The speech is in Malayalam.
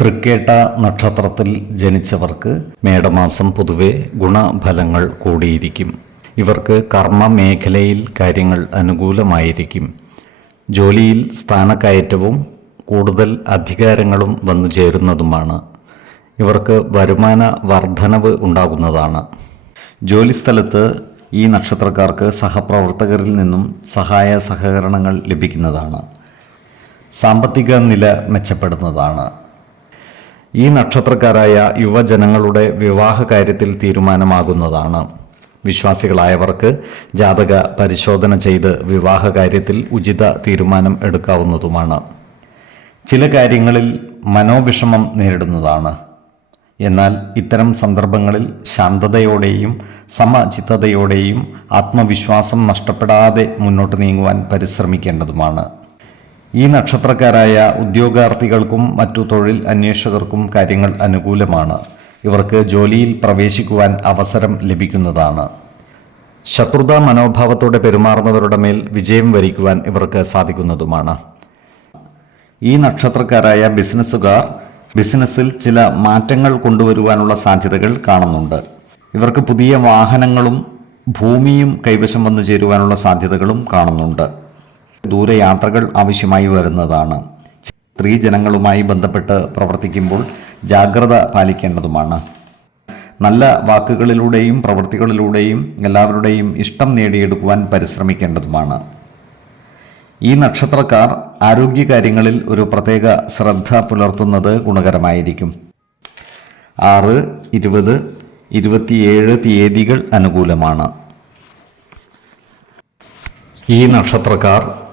തൃക്കേട്ട നക്ഷത്രത്തിൽ ജനിച്ചവർക്ക് മേടമാസം പൊതുവെ ഗുണഫലങ്ങൾ കൂടിയിരിക്കും. ഇവർക്ക് കർമ്മ മേഖലയിൽ കാര്യങ്ങൾ അനുകൂലമായിരിക്കും. ജോലിയിൽ സ്ഥാനക്കയറ്റവും കൂടുതൽ അധികാരങ്ങളും വന്നു ചേരുന്നതുമാണ്. ഇവർക്ക് വരുമാന വർധനവ് ഉണ്ടാകുന്നതാണ്. ജോലിസ്ഥലത്ത് ഈ നക്ഷത്രക്കാർക്ക് സഹപ്രവർത്തകരിൽ നിന്നും സഹായ സഹകരണങ്ങൾ ലഭിക്കുന്നതാണ്. സാമ്പത്തിക നില മെച്ചപ്പെടുന്നതാണ്. ഈ നക്ഷത്രക്കാരായ യുവജനങ്ങളുടെ വിവാഹ കാര്യത്തിൽ തീരുമാനമാകുന്നതാണ്. വിശ്വാസികളായവർക്ക് ജാതക പരിശോധന ചെയ്ത് വിവാഹ കാര്യത്തിൽ ഉചിത തീരുമാനം എടുക്കാവുന്നതുമാണ്. ചില കാര്യങ്ങളിൽ മനോവിഷമം നേരിടുന്നതാണ്. എന്നാൽ ഇത്തരം സന്ദർഭങ്ങളിൽ ശാന്തതയോടെയും സമചിത്തതയോടെയും ആത്മവിശ്വാസം നഷ്ടപ്പെടാതെ മുന്നോട്ട് നീങ്ങുവാൻ പരിശ്രമിക്കേണ്ടതുമാണ്. ഈ നക്ഷത്രക്കാരായ ഉദ്യോഗാർത്ഥികൾക്കും മറ്റു തൊഴിൽ അന്വേഷകർക്കും കാര്യങ്ങൾ അനുകൂലമാണ്. ഇവർക്ക് ജോലിയിൽ പ്രവേശിക്കുവാൻ അവസരം ലഭിക്കുന്നതാണ്. ശത്രുതാ മനോഭാവത്തോടെ പെരുമാറുന്നവരുടെ മേൽ വിജയം വരിക്കുവാൻ ഇവർക്ക് സാധിക്കുന്നതുമാണ്. ഈ നക്ഷത്രക്കാരായ ബിസിനസ്സുകാർ ബിസിനസ്സിൽ ചില മാറ്റങ്ങൾ കൊണ്ടുവരുവാനുള്ള സാധ്യതകൾ കാണുന്നുണ്ട്. ഇവർക്ക് പുതിയ വാഹനങ്ങളും ഭൂമിയും കൈവശം വന്നു ചേരുവാനുള്ള സാധ്യതകളും കാണുന്നുണ്ട്. ദൂരയാത്രകൾ ആവശ്യമായി വരുന്നതാണ്. സ്ത്രീജനങ്ങളുമായി ബന്ധപ്പെട്ട് പ്രവർത്തിക്കുമ്പോൾ ജാഗ്രത പാലിക്കേണ്ടതുമാണ്. നല്ല വാക്കുകളിലൂടെയും പ്രവൃത്തികളിലൂടെയും എല്ലാവരുടെയും ഇഷ്ടം നേടിയെടുക്കുവാൻ പരിശ്രമിക്കേണ്ടതുമാണ്. ഈ നക്ഷത്രക്കാർ ആരോഗ്യകാര്യങ്ങളിൽ ഒരു പ്രത്യേക ശ്രദ്ധ പുലർത്തുന്നത് ഗുണകരമായിരിക്കും. ആറ് ഇരുപത് ഇരുപത്തിയേഴ് തീയതികൾ അനുകൂലമാണ്. ഈ നക്ഷത്രക്കാർ